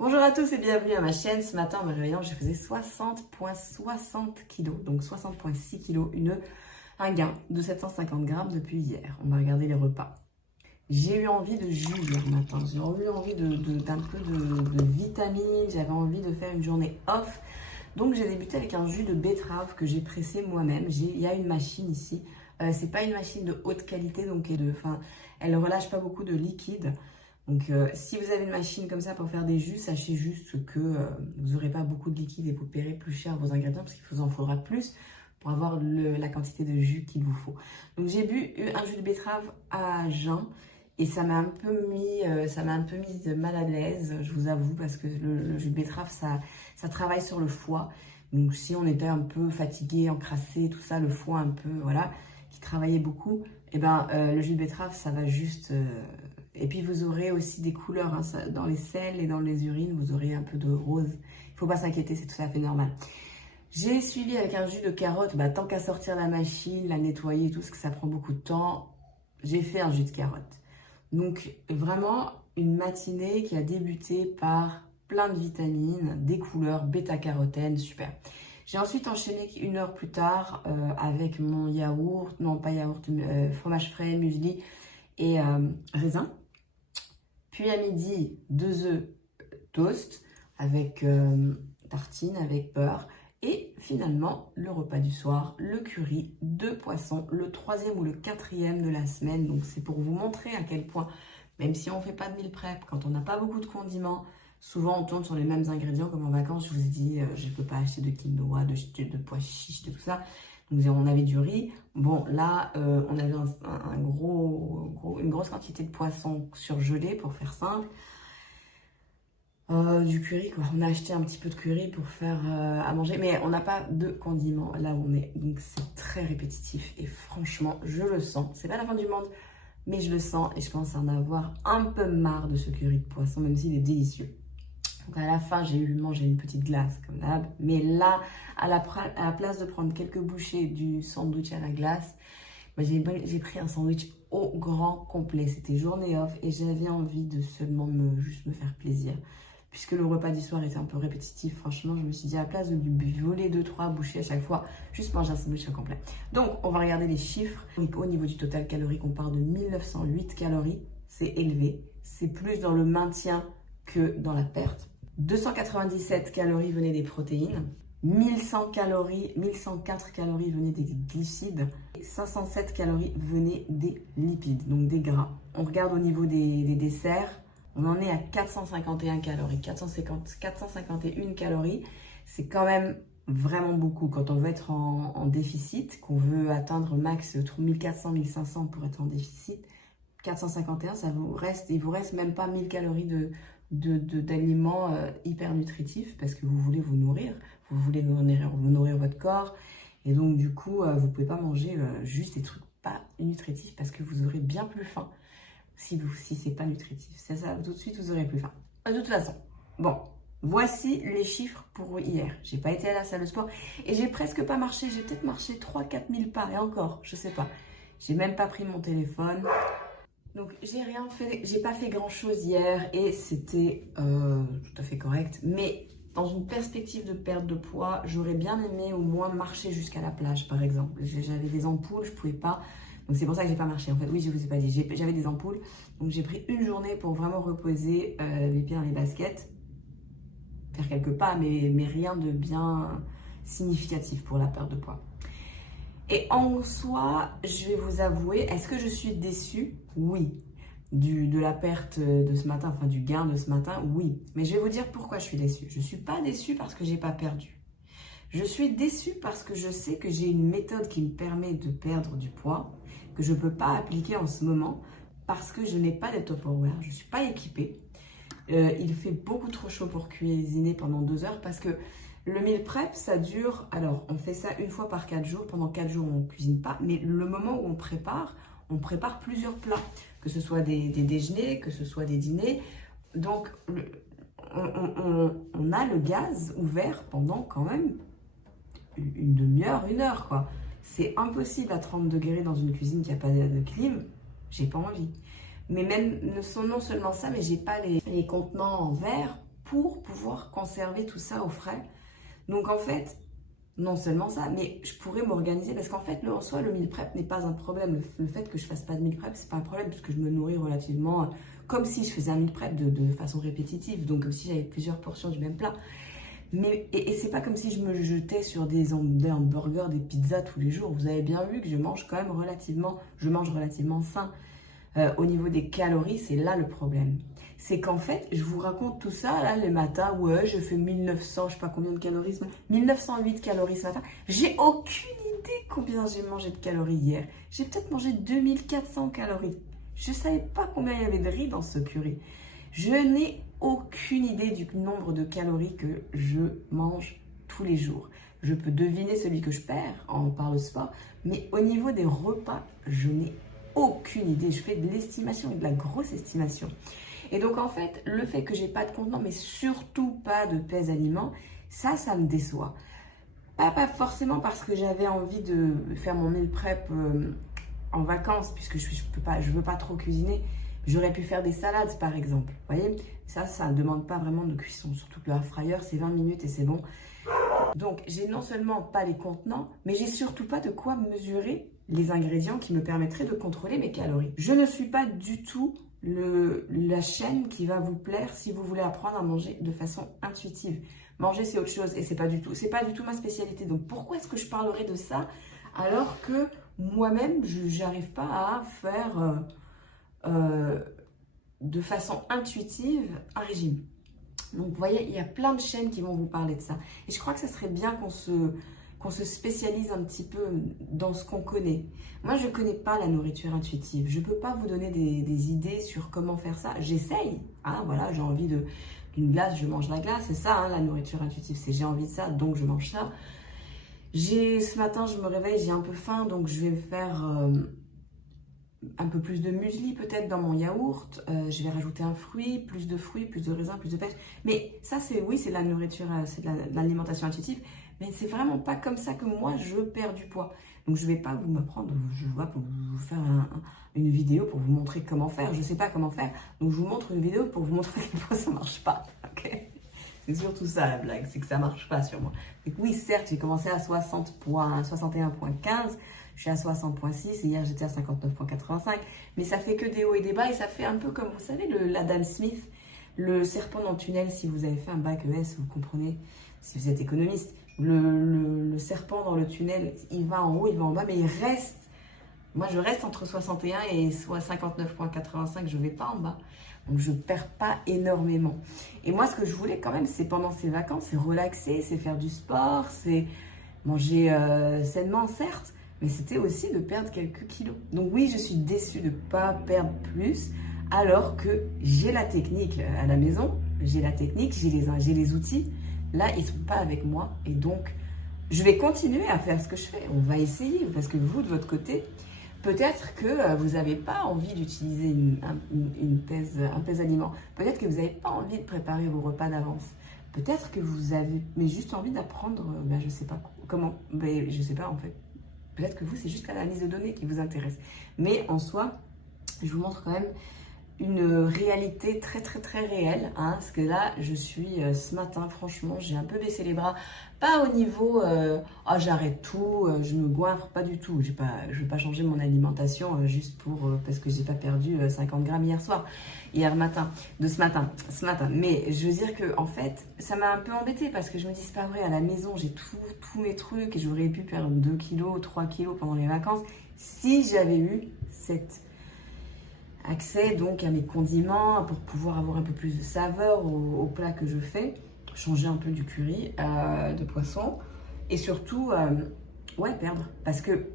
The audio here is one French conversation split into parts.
Bonjour à tous et bienvenue à ma chaîne. Ce matin en me réveillant, je faisais 60,60 kg, donc 60,6 kg, un gain de 750 grammes depuis hier. On va regarder les repas. J'ai eu envie de jus hier matin, j'ai eu envie d'un peu de vitamines, j'avais envie de faire une journée off. Donc j'ai débuté avec un jus de betterave que j'ai pressé moi-même. Il y a une machine ici, c'est pas une machine de haute qualité, donc elle ne relâche pas beaucoup de liquide. Donc si vous avez une machine comme ça pour faire des jus, sachez juste que vous n'aurez pas beaucoup de liquide et vous paierez plus cher vos ingrédients parce qu'il vous en faudra plus pour avoir la quantité de jus qu'il vous faut. Donc j'ai bu un jus de betterave à jeun et ça m'a un peu mis de mal à l'aise, je vous avoue, parce que le jus de betterave ça travaille sur le foie. Donc si on était un peu fatigué, encrassé, tout ça, le foie un peu, voilà, qui travaillait beaucoup, et le jus de betterave ça va juste... Et puis vous aurez aussi des couleurs, hein, dans les selles et dans les urines, vous aurez un peu de rose. Il ne faut pas s'inquiéter, c'est tout à fait normal. J'ai suivi avec un jus de carotte, tant qu'à sortir la machine, la nettoyer, tout ce que ça prend beaucoup de temps, j'ai fait un jus de carotte. Donc vraiment une matinée qui a débuté par plein de vitamines, des couleurs, bêta-carotène, super. J'ai ensuite enchaîné 1 heure plus tard avec mon yaourt, non pas yaourt, fromage frais, muesli et raisin. Puis à midi, 2 œufs toast avec tartine, avec beurre. Et finalement, le repas du soir, le curry, 2 poissons, le 3e ou le 4e de la semaine. Donc c'est pour vous montrer à quel point, même si on ne fait pas de meal prep, quand on n'a pas beaucoup de condiments, souvent on tourne sur les mêmes ingrédients. Comme en vacances, je vous ai dit, je ne peux pas acheter de quinoa, de pois chiches, de tout ça. Donc on avait du riz. Bon, là, on avait une grosse quantité de poissons surgelés, pour faire simple. Du curry, quoi. On a acheté un petit peu de curry pour faire à manger, mais on n'a pas de condiments là où on est. Donc c'est très répétitif et franchement, je le sens. C'est pas la fin du monde, mais je le sens et je pense en avoir un peu marre de ce curry de poisson, même s'il est délicieux. Donc à la fin, j'ai eu mangé une petite glace comme d'hab. Mais là, à la place de prendre quelques bouchées du sandwich à la glace, j'ai pris un sandwich au grand complet. C'était journée off et j'avais envie de seulement juste me faire plaisir. Puisque le repas du soir était un peu répétitif, franchement, je me suis dit à la place de lui voler 2-3 bouchées à chaque fois, juste manger un sandwich au complet. Donc, on va regarder les chiffres. Donc, au niveau du total calorique, on part de 1908 calories. C'est élevé. C'est plus dans le maintien que dans la perte. 297 calories venaient des protéines, 1104 calories venaient des glucides, 507 calories venaient des lipides, donc des gras. On regarde au niveau des desserts, on en est à 451 calories. 451 calories, c'est quand même vraiment beaucoup quand on veut être en déficit, qu'on veut atteindre max 1400-1500 pour être en déficit. 451, il vous reste même pas 1000 calories d'aliments hyper nutritifs parce que vous voulez vous nourrir, vous voulez nourrir votre corps et donc du coup vous pouvez pas manger juste des trucs pas nutritifs parce que vous aurez bien plus faim si c'est pas nutritif. C'est ça, tout de suite vous aurez plus faim. De toute façon, bon, voici les chiffres pour hier. J'ai pas été à la salle de sport et j'ai presque pas marché, j'ai peut-être marché 3-4 000 pas et encore, je sais pas. J'ai même pas pris mon téléphone. Donc j'ai pas fait grand chose hier et c'était tout à fait correct. Mais dans une perspective de perte de poids, j'aurais bien aimé au moins marcher jusqu'à la plage par exemple. J'avais des ampoules, je pouvais pas. Donc c'est pour ça que j'ai pas marché en fait. Oui, je vous ai pas dit, j'avais des ampoules. Donc j'ai pris une journée pour vraiment reposer les pieds dans les baskets. Faire quelques pas, mais rien de bien significatif pour la perte de poids. Et en soi, je vais vous avouer, est-ce que je suis déçue? Oui. De la perte de ce matin, enfin du gain de ce matin, oui. Mais je vais vous dire pourquoi je suis déçue. Je ne suis pas déçue parce que je n'ai pas perdu. Je suis déçue parce que je sais que j'ai une méthode qui me permet de perdre du poids, que je ne peux pas appliquer en ce moment parce que je n'ai pas de Tupperware, je ne suis pas équipée. Il fait beaucoup trop chaud pour cuisiner pendant 2 heures parce que le meal prep, ça dure, alors on fait ça une fois par 4 jours, pendant 4 jours on ne cuisine pas, mais le moment où on prépare plusieurs plats, que ce soit des déjeuners, que ce soit des dîners, donc on a le gaz ouvert pendant quand même une demi-heure, 1 heure quoi. C'est impossible à 30 degrés dans une cuisine qui n'a pas de clim, j'ai pas envie. Mais même, non seulement ça, mais j'ai pas les contenants en verre pour pouvoir conserver tout ça au frais. Donc en fait, non seulement ça, mais je pourrais m'organiser parce qu'en fait, en soi, le meal prep n'est pas un problème. Le fait que je fasse pas de meal prep, c'est pas un problème puisque je me nourris relativement comme si je faisais un meal prep de façon répétitive. Donc si j'avais plusieurs portions du même plat. Mais, et c'est pas comme si je me jetais sur des hamburgers, des pizzas tous les jours. Vous avez bien vu que je mange quand même relativement sain. Au niveau des calories, c'est là le problème. C'est qu'en fait, je vous raconte tout ça, là, les matins, ouais, je fais 1900, je sais pas combien de calories, 1908 calories ce matin. J'ai aucune idée combien j'ai mangé de calories hier. J'ai peut-être mangé 2400 calories. Je savais pas combien il y avait de riz dans ce curry. Je n'ai aucune idée du nombre de calories que je mange tous les jours. Je peux deviner celui que je perds par le sport, mais au niveau des repas, je n'ai aucune idée. Je fais de l'estimation, de la grosse estimation. Et donc en fait, le fait que j'ai pas de contenant, mais surtout pas de pèse-aliments, ça me déçoit. Pas forcément parce que j'avais envie de faire mon meal prep en vacances, puisque je veux pas trop cuisiner. J'aurais pu faire des salades par exemple. Vous voyez, ça ne demande pas vraiment de cuisson, surtout que le air fryer c'est 20 minutes et c'est bon. Donc j'ai non seulement pas les contenants, mais j'ai surtout pas de quoi mesurer les ingrédients qui me permettraient de contrôler mes calories. Je ne suis pas du tout la chaîne qui va vous plaire si vous voulez apprendre à manger de façon intuitive. Manger c'est autre chose et c'est pas du tout ma spécialité. Donc pourquoi est-ce que je parlerai de ça alors que moi-même j'arrive pas à faire de façon intuitive un régime. Donc vous voyez, il y a plein de chaînes qui vont vous parler de ça. Et je crois que ça serait bien qu'on se spécialise un petit peu dans ce qu'on connaît. Moi, je ne connais pas la nourriture intuitive. Je ne peux pas vous donner des idées sur comment faire ça. J'essaye. Hein, voilà, j'ai envie d'une glace, je mange la glace. C'est ça, hein, la nourriture intuitive. C'est j'ai envie de ça, donc je mange ça. Ce matin, je me réveille, j'ai un peu faim, donc je vais faire un peu plus de muesli peut-être dans mon yaourt. Je vais rajouter un fruit, plus de raisins, plus de pêche. Mais ça, c'est la nourriture, c'est de l'alimentation intuitive. Mais c'est vraiment pas comme ça que moi, je perds du poids. Donc, je vais pas vous m'apprendre, pour vous faire une vidéo pour vous montrer comment faire. Je sais pas comment faire. Donc, je vous montre une vidéo pour vous montrer à quel point ça marche pas. Ok ? C'est surtout ça la blague, c'est que ça marche pas sur moi. Donc oui, certes, j'ai commencé à 61,15, je suis à 60,6 et hier j'étais à 59,85. Mais ça fait que des hauts et des bas et ça fait un peu comme, vous savez, l'Adam Smith, le serpent dans le tunnel. Si vous avez fait un bac ES, vous comprenez, si vous êtes économiste, le serpent dans le tunnel, il va en haut, il va en bas, mais il reste. Moi, je reste entre 61 et 59,85, je ne vais pas en bas. Donc, je ne perds pas énormément. Et moi, ce que je voulais quand même, c'est pendant ces vacances, c'est relaxer, c'est faire du sport, c'est manger sainement, certes, mais c'était aussi de perdre quelques kilos. Donc oui, je suis déçue de ne pas perdre plus, alors que j'ai la technique à la maison, j'ai la technique, j'ai les outils. Là, ils ne sont pas avec moi. Et donc, je vais continuer à faire ce que je fais. On va essayer, parce que vous, de votre côté, peut-être que vous n'avez pas envie d'utiliser un pèse-aliment. Peut-être que vous n'avez pas envie de préparer vos repas d'avance. Peut-être que vous avez juste envie d'apprendre, je ne sais pas comment, je ne sais pas en fait. Peut-être que vous, c'est juste l'analyse de données qui vous intéresse. Mais en soi, je vous montre quand même une réalité très très très réelle, hein, parce que là je suis ce matin, franchement j'ai un peu baissé les bras, pas au niveau j'arrête tout, je me goinfre, pas du tout, je vais pas changer mon alimentation juste parce que j'ai pas perdu 50 grammes hier matin, ce matin, mais je veux dire que en fait ça m'a un peu embêtée parce que je me dis c'est pas vrai, à la maison j'ai tous mes trucs et j'aurais pu perdre 2 kilos, 3 kilos pendant les vacances si j'avais eu cette accès donc à mes condiments pour pouvoir avoir un peu plus de saveur au plat que je fais, changer un peu du curry de poisson et surtout perdre, parce que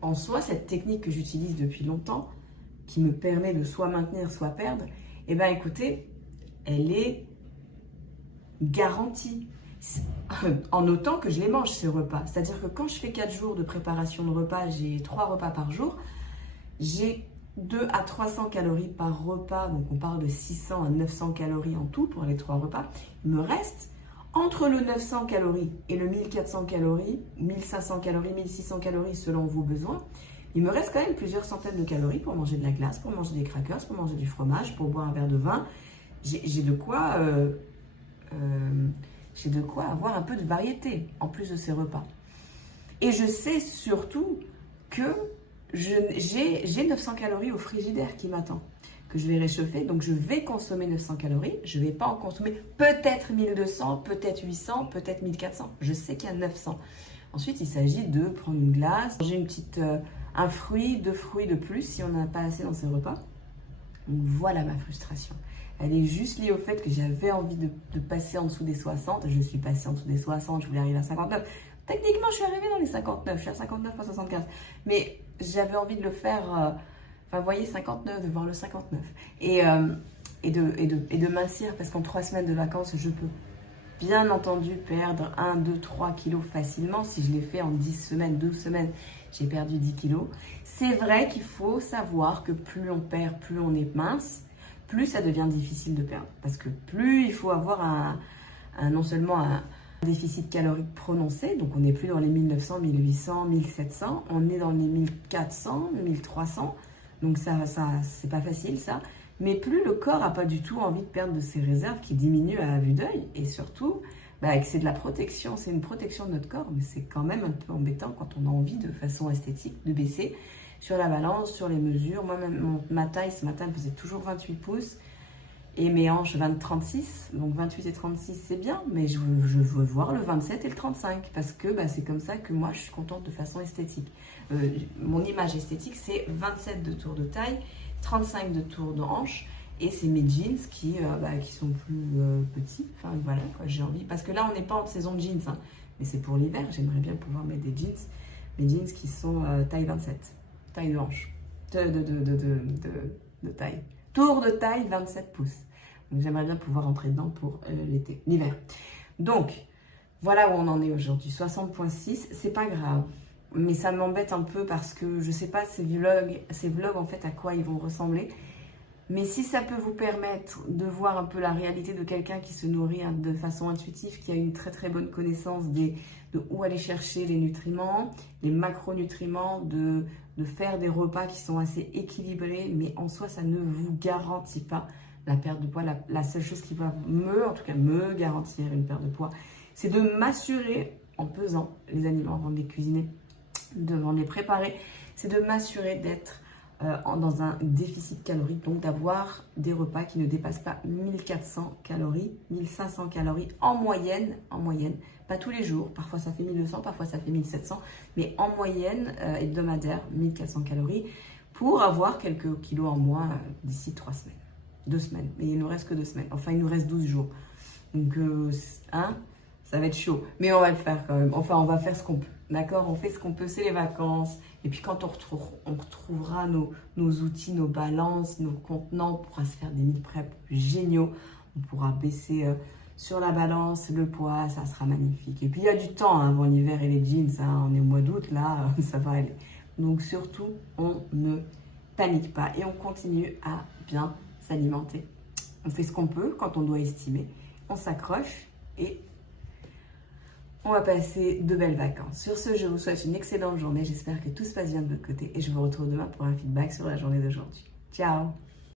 en soi cette technique que j'utilise depuis longtemps qui me permet de soit maintenir soit perdre, et ben écoutez, elle est garantie en autant que je les mange ces repas. C'est-à-dire que quand je fais 4 jours de préparation de repas, j'ai 3 repas par jour, j'ai 2 à 300 calories par repas, donc on parle de 600 à 900 calories en tout pour les 3 repas. Il me reste entre le 900 calories et le 1400 calories, 1500 calories, 1600 calories selon vos besoins. Il me reste quand même plusieurs centaines de calories pour manger de la glace, pour manger des crackers, pour manger du fromage, pour boire un verre de vin. j'ai de quoi avoir un peu de variété en plus de ces repas. Et je sais surtout que j'ai 900 calories au frigidaire qui m'attend, que je vais réchauffer. Donc je vais consommer 900 calories. Je ne vais pas en consommer peut-être 1200, peut-être 800, peut-être 1400. Je sais qu'il y a 900. Ensuite, il s'agit de prendre une glace, manger un fruit, 2 fruits de plus si on n'en a pas assez dans ses repas. Donc voilà ma frustration. Elle est juste liée au fait que j'avais envie de passer en dessous des 60. Je suis passée en dessous des 60, je voulais arriver à 59. Techniquement, je suis arrivée dans les 59. Je suis à 59, pas 75. Mais j'avais envie de le faire, vous voyez, 59, devant le 59. Et de mincir, parce qu'en 3 semaines de vacances, je peux bien entendu perdre 1, 2, 3 kilos facilement. Si je l'ai fait en 10 semaines, 12 semaines, j'ai perdu 10 kilos. C'est vrai qu'il faut savoir que plus on perd, plus on est mince, plus ça devient difficile de perdre. Parce que plus il faut avoir non seulement un déficit calorique prononcé, donc on n'est plus dans les 1900, 1800, 1700, on est dans les 1400, 1300, donc ça c'est pas facile ça, mais plus le corps n'a pas du tout envie de perdre de ses réserves qui diminuent à vue d'œil, et surtout, que c'est de la protection, c'est une protection de notre corps, mais c'est quand même un peu embêtant quand on a envie de façon esthétique de baisser sur la balance, sur les mesures. Moi, ma taille ce matin, elle faisait toujours 28 pouces, et mes hanches 36, donc 28 et 36 c'est bien, mais je veux voir le 27 et le 35, parce que c'est comme ça que moi je suis contente de façon esthétique. Mon image esthétique c'est 27 de tour de taille, 35 de tour de hanche, et c'est mes jeans qui sont plus petits, enfin voilà, j'ai envie, parce que là on n'est pas en saison de jeans, hein, mais c'est pour l'hiver, j'aimerais bien pouvoir mettre des jeans, mes jeans qui sont taille 27, taille de hanche, de taille. Tour de taille 27 pouces. Donc j'aimerais bien pouvoir entrer dedans pour l'hiver. Donc voilà où on en est aujourd'hui. 60,6, c'est pas grave. Mais ça m'embête un peu parce que je sais pas ces vlogs en fait à quoi ils vont ressembler. Mais si ça peut vous permettre de voir un peu la réalité de quelqu'un qui se nourrit de façon intuitive, qui a une très très bonne connaissance de où aller chercher les nutriments, les macronutriments, de faire des repas qui sont assez équilibrés, mais en soi ça ne vous garantit pas la perte de poids. La seule chose qui va me garantir une perte de poids, c'est de m'assurer, en pesant les aliments avant de les cuisiner, avant de les préparer, c'est de m'assurer d'être dans un déficit calorique, donc d'avoir des repas qui ne dépassent pas 1400 calories, 1500 calories en moyenne, pas tous les jours, parfois ça fait 1200, parfois ça fait 1700, mais en moyenne hebdomadaire, 1400 calories, pour avoir quelques kilos en moins d'ici 3 semaines. 2 semaines, mais il nous reste que 2 semaines, enfin il nous reste 12 jours, donc ça va être chaud, mais on va le faire quand même, enfin on va faire ce qu'on peut, d'accord, on fait ce qu'on peut, c'est les vacances, et puis quand on retrouvera nos outils, nos balances, nos contenants, on pourra se faire des meal prep géniaux, on pourra baisser sur la balance le poids, ça sera magnifique, et puis il y a du temps avant l'hiver et les jeans, on est au mois d'août, là, ça va aller, donc surtout, on ne panique pas, et on continue à bien s'alimenter. On fait ce qu'on peut quand on doit estimer. On s'accroche et on va passer de belles vacances. Sur ce, je vous souhaite une excellente journée. J'espère que tout se passe bien de votre côté et je vous retrouve demain pour un feedback sur la journée d'aujourd'hui. Ciao!